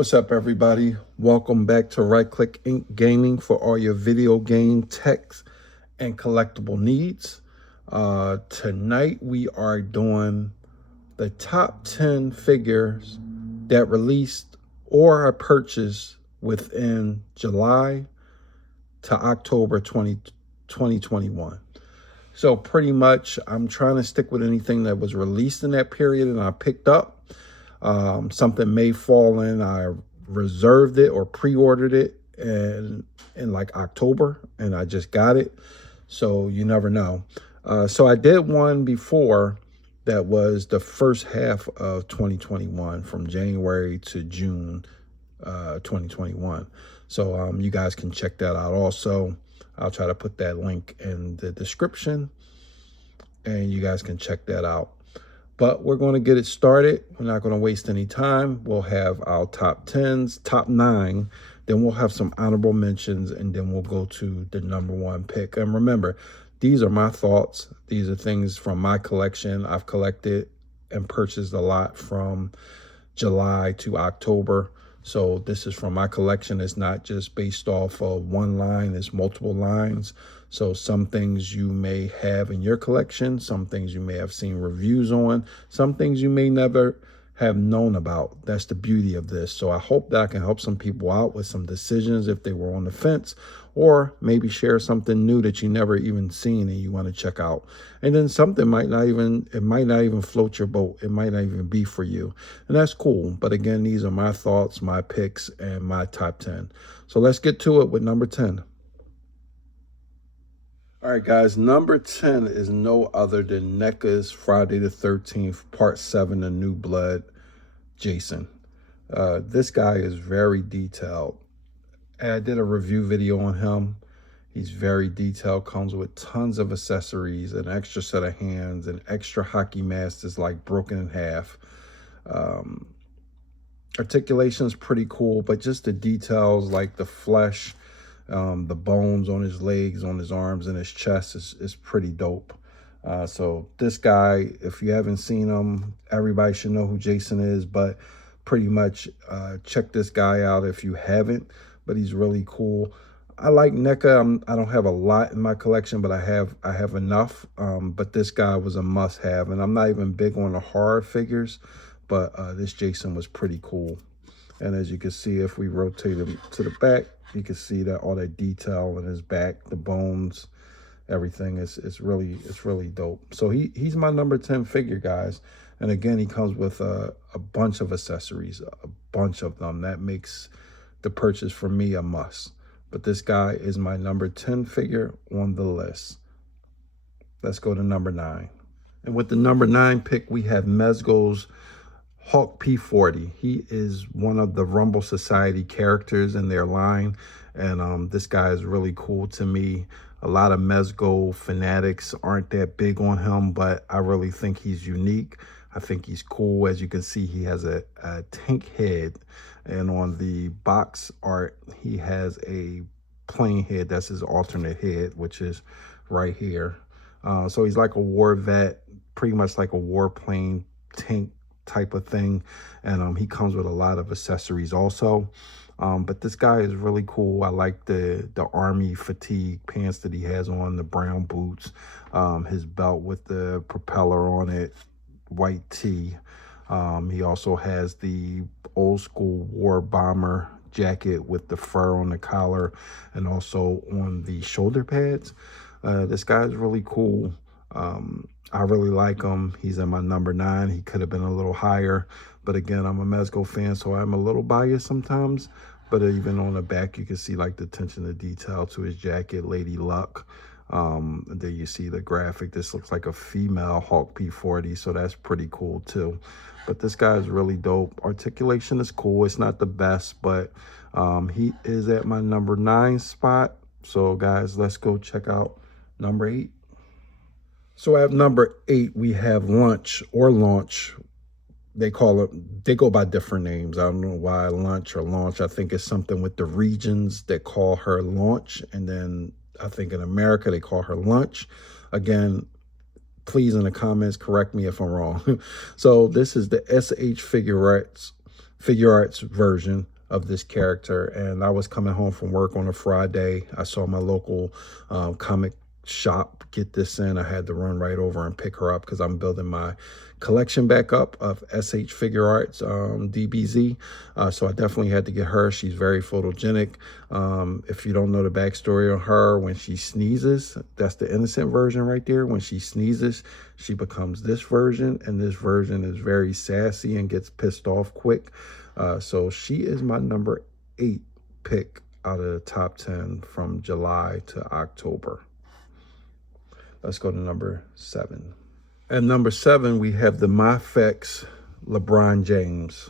What's up, everybody? Welcome back to Right Click Inc. Gaming for all your video game, text, and collectible needs. Tonight we are doing the top 10 figures that released or are purchased within July to October 2021. So pretty much I'm trying to stick with anything that was released in that period and I picked up. Something may fall in. I reserved it or pre-ordered it in like October, and I just got it. So you never know. So I did one before that was the first half of 2021, from January to June 2021. So you guys can check that out also. I'll try to put that link in the description, and you guys can check that out. But we're going to get it started. We're not going to waste any time. We'll have our top 10s, top 9. Then we'll have some honorable mentions, and then we'll go to the number 1 pick. And remember, these are my thoughts. These are things from my collection. I've collected and purchased a lot from July to October. So this is from my collection. It's not just based off of one line. It's multiple lines. So some things you may have in your collection, some things you may have seen reviews on, some things you may never have known about. That's the beauty of this. So I hope that I can help some people out with some decisions if they were on the fence, or maybe share something new that you never even seen and you want to check out. And then something might not even float your boat. It might not even be for you. And that's cool. But again, these are my thoughts, my picks, and my top 10. So let's get to it with number 10. All right, guys, number 10 is no other than NECA's Friday the 13th, Part 7, A New Blood, Jason. This guy is very detailed. And I did a review video on him. He's very detailed, comes with tons of accessories, an extra set of hands, an extra hockey mask that's like broken in half. Articulation is pretty cool, but just the details like the flesh, the bones on his legs, on his arms, and his chest is pretty dope. So this guy, if you haven't seen him, everybody should know who Jason is, but pretty much check this guy out if you haven't. But he's really cool. I like NECA. I don't have a lot in my collection, but I have enough. But this guy was a must-have, and I'm not even big on the horror figures, but this Jason was pretty cool. And as you can see, if we rotate him to the back, you can see that all that detail in his back, the bones, everything is really dope. So he's my number 10 figure, guys. And again, he comes with a bunch of accessories, a bunch of them. That makes the purchase for me a must. But this guy is my number 10 figure on the list. Let's go to number 9. And with the number 9 pick, we have Mezgos Hawk P40. He is one of the Rumble Society characters in their line. And this guy is really cool to me. A lot of Mezgo fanatics aren't that big on him, but I really think he's unique. I think he's cool. As you can see, he has a tank head. And on the box art, he has a plane head. That's his alternate head, which is right here. So he's like a war vet, pretty much like a warplane tank type of thing. And he comes with a lot of accessories also. But this guy is really cool. I like the army fatigue pants that he has on, the brown boots, his belt with the propeller on it, white tee. He also has the old school war bomber jacket with the fur on the collar and also on the shoulder pads. This guy is really cool. I really like him. He's in my number 9. He could have been a little higher, but again, I'm a Mezgo fan, so I'm a little biased sometimes. But even on the back, you can see like the attention to detail to his jacket, Lady Luck. There you see the graphic. This looks like a female Hawk P40, so that's pretty cool too. But this guy is really dope. Articulation is cool. It's not the best, but he is at my number 9 spot. So guys, let's go check out number 8. So at number 8, we have Lunch or Launch. They go by different names. I don't know why Lunch or Launch. I think it's something with the regions that call her Launch. And then I think in America, they call her Lunch. Again, please in the comments, correct me if I'm wrong. So this is the SH Figurettes figure arts version of this character. And I was coming home from work on a Friday. I saw my local comic shop get this in. I had to run right over and pick her up because I'm building my collection back up of SH Figure Arts DBZ. So I definitely had to get her. She's very photogenic. If you don't know the backstory on her, when she sneezes, that's the innocent version right there. When she sneezes, she becomes this version, and this version is very sassy and gets pissed off quick. So she is my number 8 pick out of the top 10 from July to October. Let's go to number 7. At number 7, we have the MyFX LeBron James.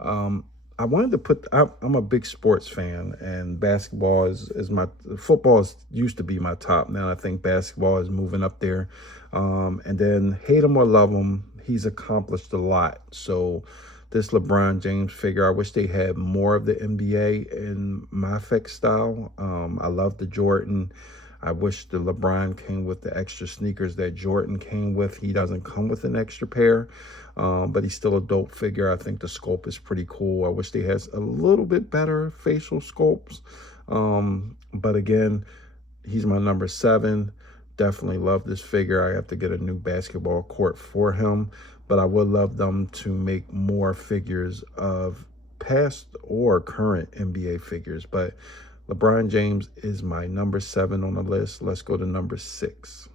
I wanted to put, I'm a big sports fan, and basketball is my, football used to be my top. Now I think basketball is moving up there. And then hate him or love him, he's accomplished a lot. So this LeBron James figure, I wish they had more of the NBA in MyFX style. I love the Jordan. I wish the LeBron came with the extra sneakers that Jordan came with. He doesn't come with an extra pair, but he's still a dope figure. I think the sculpt is pretty cool. I wish they had a little bit better facial sculpts. But again, he's my number 7. Definitely love this figure. I have to get a new basketball court for him, but I would love them to make more figures of past or current NBA figures. But LeBron James is my number 7 on the list. Let's go to number 6.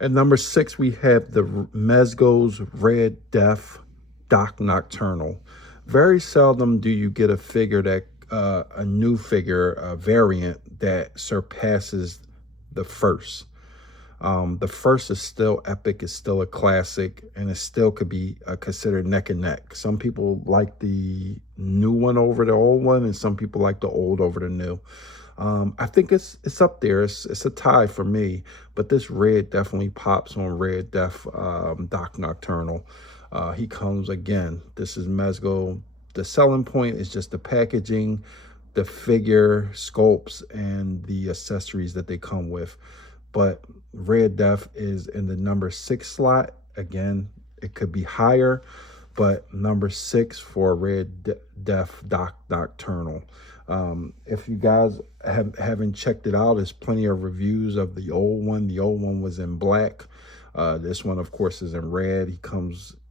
At number 6, we have the Mezgos Red Death Doc Nocturnal. Very seldom do you get a figure that, a new figure, a variant that surpasses the first. The first is still epic, it's still a classic, and it still could be considered neck and neck. Some people like the new one over the old one, and some people like the old over the new. I think it's up there. It's a tie for me, but this red definitely pops on Red Death Doc Nocturnal. He comes again. This is Mezgo. The selling point is just the packaging, the figure sculpts, and the accessories that they come with. But Red Death is in the number 6 slot. Again, it could be higher, but number 6 for Red Death Doc Nocturnal. If you guys haven't checked it out, there's plenty of reviews of the old one. The old one was in black. This one, of course, is in red.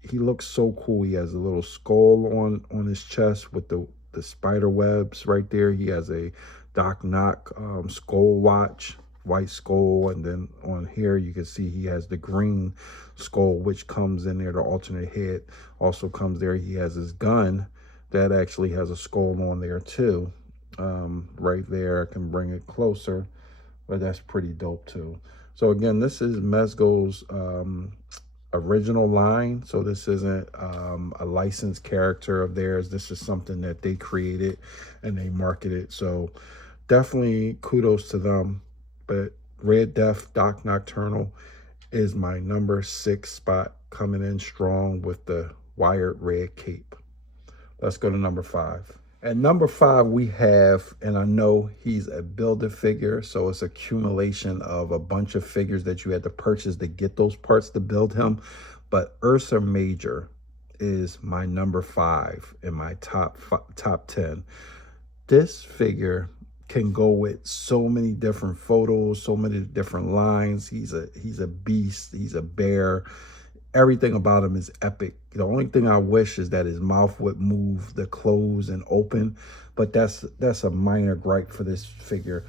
He looks so cool. He has a little skull on his chest with the spider webs right there. He has a Doc Nock skull watch, white skull, and then on here you can see he has the green skull, which comes in there. The alternate head also comes there. He has his gun that actually has a skull on there too. Right there, I can bring it closer, but that's pretty dope too. So again, this is Mezgo's original line, so this isn't a licensed character of theirs. This is something that they created and they marketed, so definitely kudos to them. But Red Death Doc Nocturnal is my number 6 spot, coming in strong with the wired red cape. Let's go to number 5. At number 5, we have, and I know he's a builder figure, so it's accumulation of a bunch of figures that you had to purchase to get those parts to build him. But URSA Major is my number 5 in my top 10. This figure can go with so many different photos, so many different lines. He's a beast. He's a bear. Everything about him is epic. The only thing I wish is that his mouth would move, the close and open, but that's a minor gripe for this figure.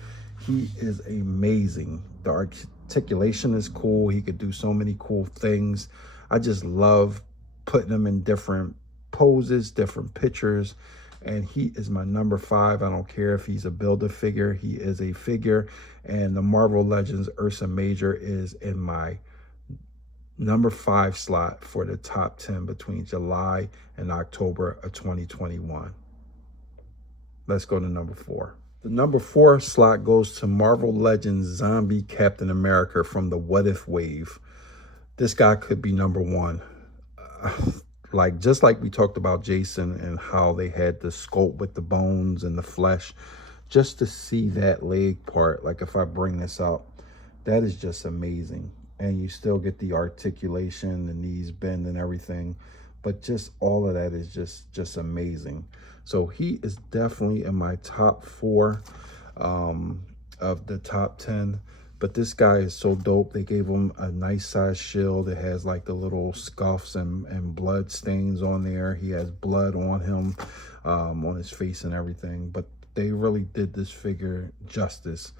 He is amazing. The articulation is cool. He could do so many cool things. I just love putting him in different poses, different pictures, and he is my number 5. I don't care if he's a builder figure. He is a figure, and the Marvel Legends URSA Major is in my number 5 slot for the top 10 between July and October of 2021. Let's go to number 4. The number 4 slot goes to Marvel Legends Zombie Captain America from the What If wave. This guy could be number 1. Just like we talked about Jason and how they had the sculpt with the bones and the flesh, just to see that leg part, like if I bring this up, that is just amazing. And you still get the articulation, the knees bend and everything. but just all of that is just amazing. So he is definitely in my top 4 of the top 10. But this guy is so dope. They gave him a nice size shield. It has like the little scuffs and blood stains on there. He has blood on him, on his face and everything. But they really did this figure justice.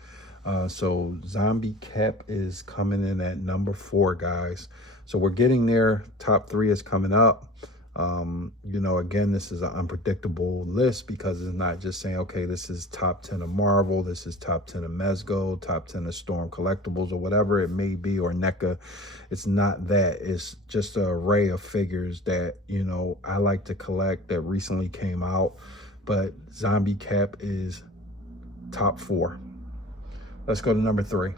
So Zombie Cap is coming in at number 4, guys. So we're getting there. Top 3 is coming up. You know, again, this is an unpredictable list because it's not just saying, okay, this is top 10 of Marvel, this is top 10 of Mezco, top 10 of Storm Collectibles, or whatever it may be, or NECA. It's not that. It's just an array of figures that, you know, I like to collect that recently came out. But Zombie Cap is top 4. Let's go to number 3.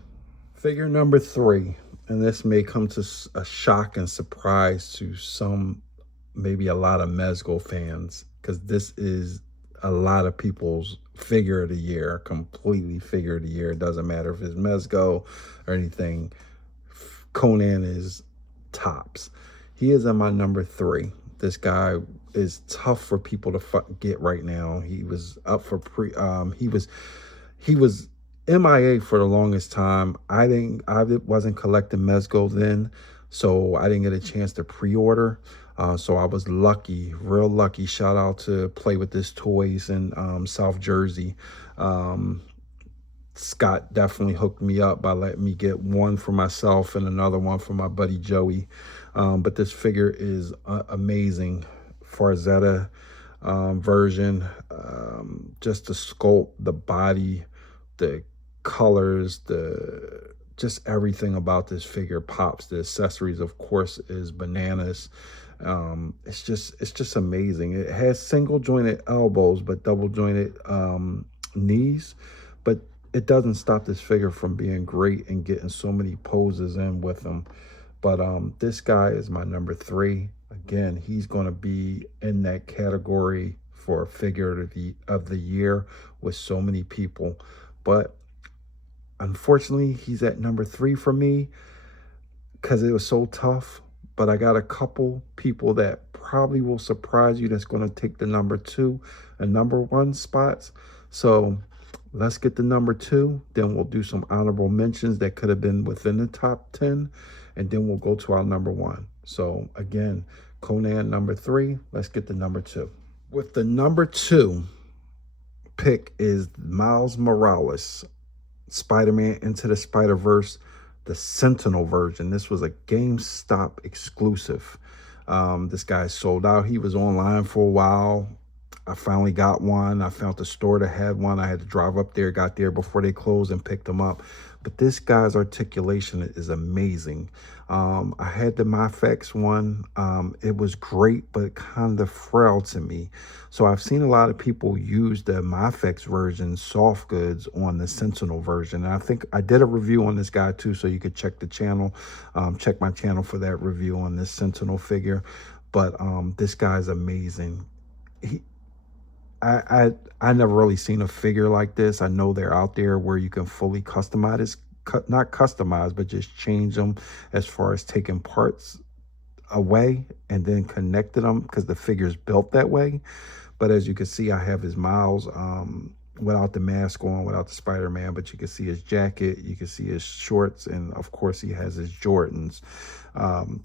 Figure number 3, and this may come to a shock and surprise to some, maybe a lot of Mezco fans, because this is a lot of people's figure of the year, completely figure of the year. It doesn't matter if it's Mezco or anything. Conan is tops. He is in my number 3. This guy is tough for people to get right now. He was up for he was MIA for the longest time. I wasn't collecting Mezco then, so I didn't get a chance to pre-order. So I was lucky, real lucky. Shout out to Play With This Toys in South Jersey. Scott definitely hooked me up by letting me get one for myself and another one for my buddy Joey. But this figure is amazing. Farzetta version, just the sculpt, the body, the colors, just everything about this figure pops. The accessories, of course, is bananas. It's just amazing. It has single jointed elbows but double jointed knees, but it doesn't stop this figure from being great and getting so many poses in with them. But this guy is my number 3. Again, he's going to be in that category for figure of the year with so many people. But unfortunately, he's at number 3 for me because it was so tough. But I got a couple people that probably will surprise you that's going to take the number 2 and number 1 spots. So let's get the number 2. Then we'll do some honorable mentions that could have been within the top 10. And then we'll go to our number 1. So again, Conan number 3. Let's get the number 2. With the number 2 pick is Miles Morales, Spider-Man Into the Spider-Verse, the Sentinel version. This was a GameStop exclusive. This guy sold out. He was online for a while. I finally got one. I found the store that had one. I had to drive up there, got there before they closed and picked them up. But this guy's articulation is amazing. I had the MyFX one. It was great, but kind of frail to me. So I've seen a lot of people use the MyFX version, soft goods, on the Sentinel version. And I think I did a review on this guy too, so you could check the channel, check my channel for that review on this Sentinel figure. But this guy's amazing. I never really seen a figure like this. I know they're out there where you can fully customize, not customize, but just change them as far as taking parts away and then connecting them because the figure's built that way. But as you can see, I have his Miles without the mask on, without the Spider-Man, but you can see his jacket, you can see his shorts, and of course he has his Jordans.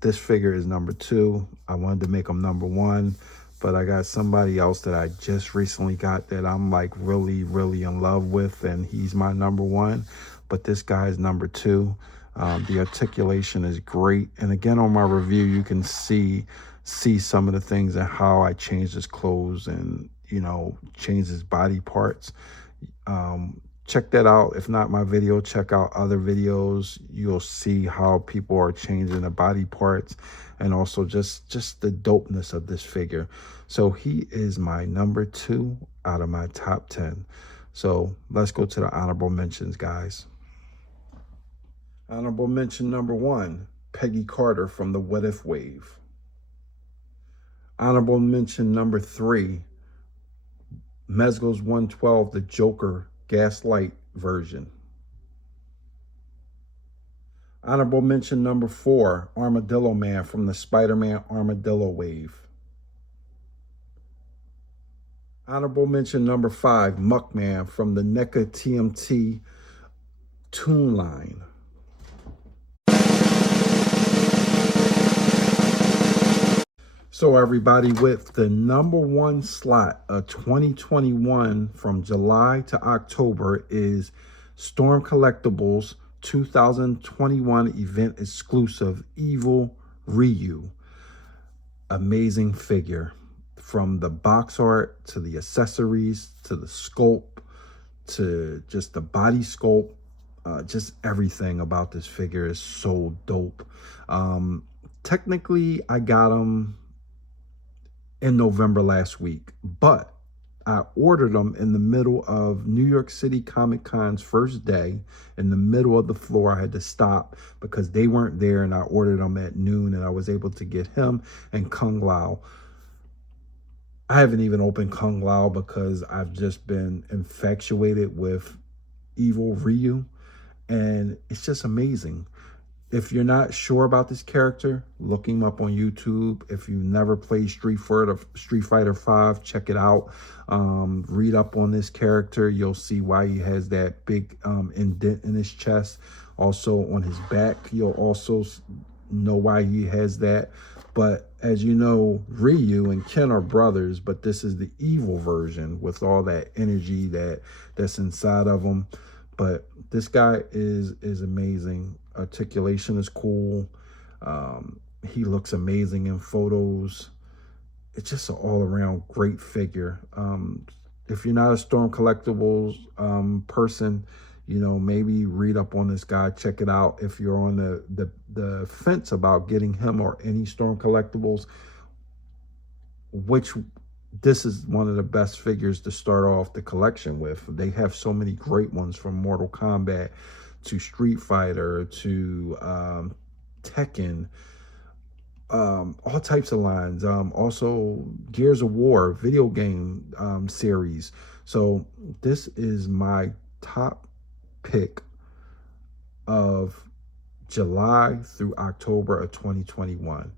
This figure is number 2. I wanted to make him number 1. But I got somebody else that I just recently got that I'm like really, really in love with, and he's my number 1. But this guy is number 2. The articulation is great. And again, on my review, you can see some of the things and how I changed his clothes and, you know, changed his body parts. Check that out. If not my video, check out other videos. You'll see how people are changing the body parts and also just the dopeness of this figure. So he is my number 2 out of my top 10. So let's go to the honorable mentions, guys. Honorable mention number 1, Peggy Carter from the What If Wave. Honorable mention number 3, Mezgos 112, the Joker Gaslight version. Honorable mention number 4, Armadillo Man from the Spider-Man Armadillo Wave. Honorable mention number 5, Muckman from the NECA TMT Toon line. So everybody, with the number 1 slot of 2021 from July to October is Storm Collectibles 2021 event exclusive Evil Ryu. Amazing figure, from the box art to the accessories to the sculpt to just the body sculpt. Just everything about this figure is so dope. Technically, I got him in November last week, but I ordered them in the middle of New York City Comic Con's first day. In the middle of the floor, I had to stop because they weren't there, and I ordered them at noon, and I was able to get him and Kung Lao. I haven't even opened Kung Lao because I've just been infatuated with Evil Ryu, and it's just amazing. If you're not sure about this character, look him up on YouTube. If you've never played Street Fighter 5, check it out. Read up on this character. You'll see why he has that big indent in his chest. Also on his back, you'll also know why he has that. But as you know, Ryu and Ken are brothers, but this is the evil version with all that energy that's inside of him. But this guy is amazing. Articulation is cool. He looks amazing in photos. It's just an all-around great figure. If you're not a Storm Collectibles person, you know, maybe read up on this guy, check it out. If you're on the fence about getting him or any Storm Collectibles, this is one of the best figures to start off the collection with. They have so many great ones, from Mortal Kombat to Street Fighter to Tekken, all types of lines. Also Gears of War video game series. So this is my top pick of July through October of 2021.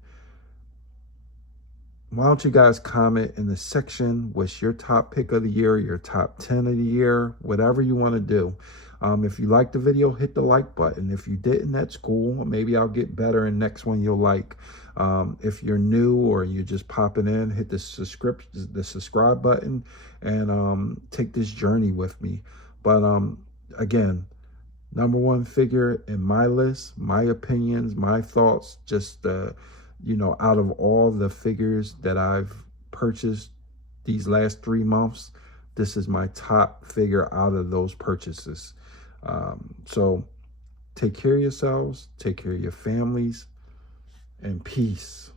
Why don't you guys comment in the section what's your top pick of the year, your top 10 of the year, whatever you want to do. If you liked the video, hit the like button. If you didn't, that's cool. Maybe I'll get better and next one you'll like. If you're new or you're just popping in, hit the subscribe button and take this journey with me. But again, number 1 figure in my list, my opinions, my thoughts, just you know, out of all the figures that I've purchased these last 3 months, this is my top figure out of those purchases. So take care of yourselves, take care of your families, and peace.